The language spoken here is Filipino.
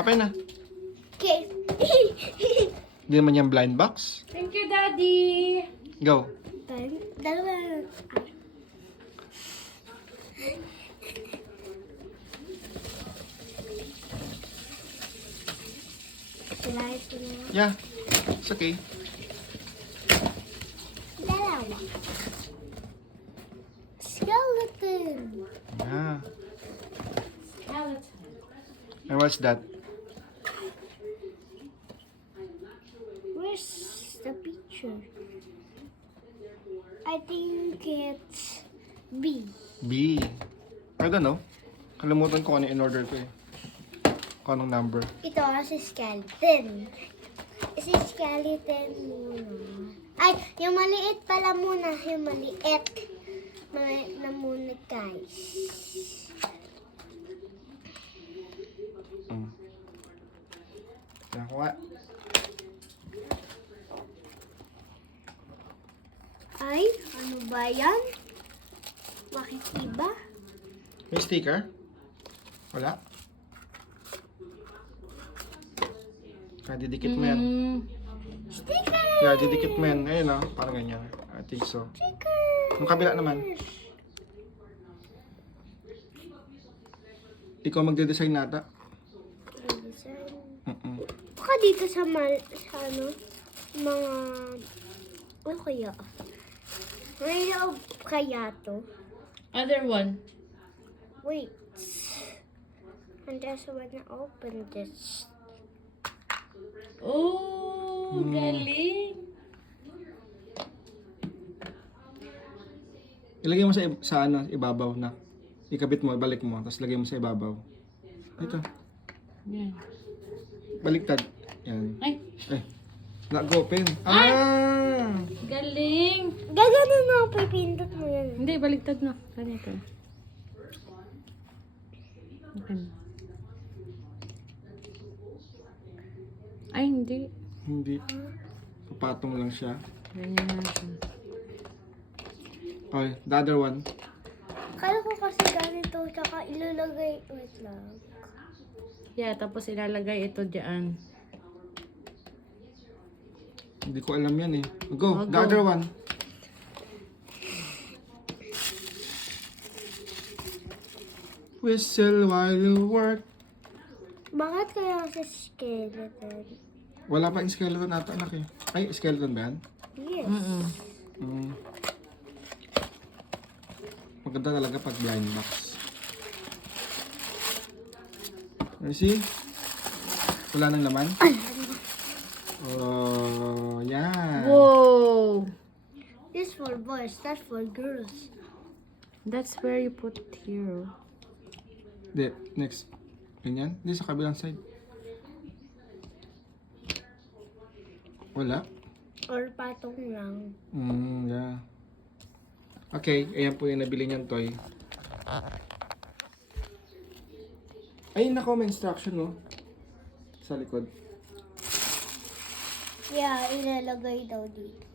Open na. Okay. Hindi naman yung blind box. Thank you, Daddy. Go. Dalawa. Light na. Yeah. It's okay. Dalawa. Skeleton. Yeah. Skeleton. And what's that? Where's the picture? I think it's B. B. I don't know. Kalimutan ko ano in-order ko eh. Kung anong number. Ito si skeleton. Si skeleton muna. Ay, yung maliit pala muna. Yung maliit. Na muna, guys. Kaya ko nga. Ay, ano ba yan? Bakit iba? May sticker? Wala? Kaya didikit mo yan. Sticker! Kaya didikit mo yan. Ayun o. Parang ganyan. I think so. Sticker! Yung kabila naman. Ikaw magde-design nata. Design. Mm-mm. Baka dito sa ano, mga, ano kaya? May loob kaya to? Other one. Wait. And there's one na open this. Oh, galing. Ilagay mo sa ano, ibabaw na. Ikabit mo, balik mo, tapos lagay mo sa ibabaw. Ito. Yan. Baliktad. Yan. Ay, Eh. Nag-open. Ah! galing. Gagano na pipindot mo yan. Hindi, baligtad na. Ganito. Okay. Ay, hindi. Hindi. Papatong lang siya. Ganyan na siya. Okay, the other one. Kala ko kasi ganito, tsaka ilalagay, wait lang. Yeah, tapos ilalagay ito dyan. Hindi ko alam yan eh. Go, Oh, the go. other one. Whistle while you work. Bakit kaya sa skeleton? Wala pa yung skeleton ata, anak eh. Ay, skeleton ba yan? Yes. Mm. Maganda talaga pag blind box. You see? Wala nang laman? Oh, yan. Whoa! This for boys, that for girls. That's where you put here. Hindi, next. Ganyan? Hindi, sa kabilang side. Wala? Or patong lang. Yeah. Okay, ayan po yung nabili niyang toy. Ayun nako, may instruction no? Sa likod. Yeah, ilalagay daw dito.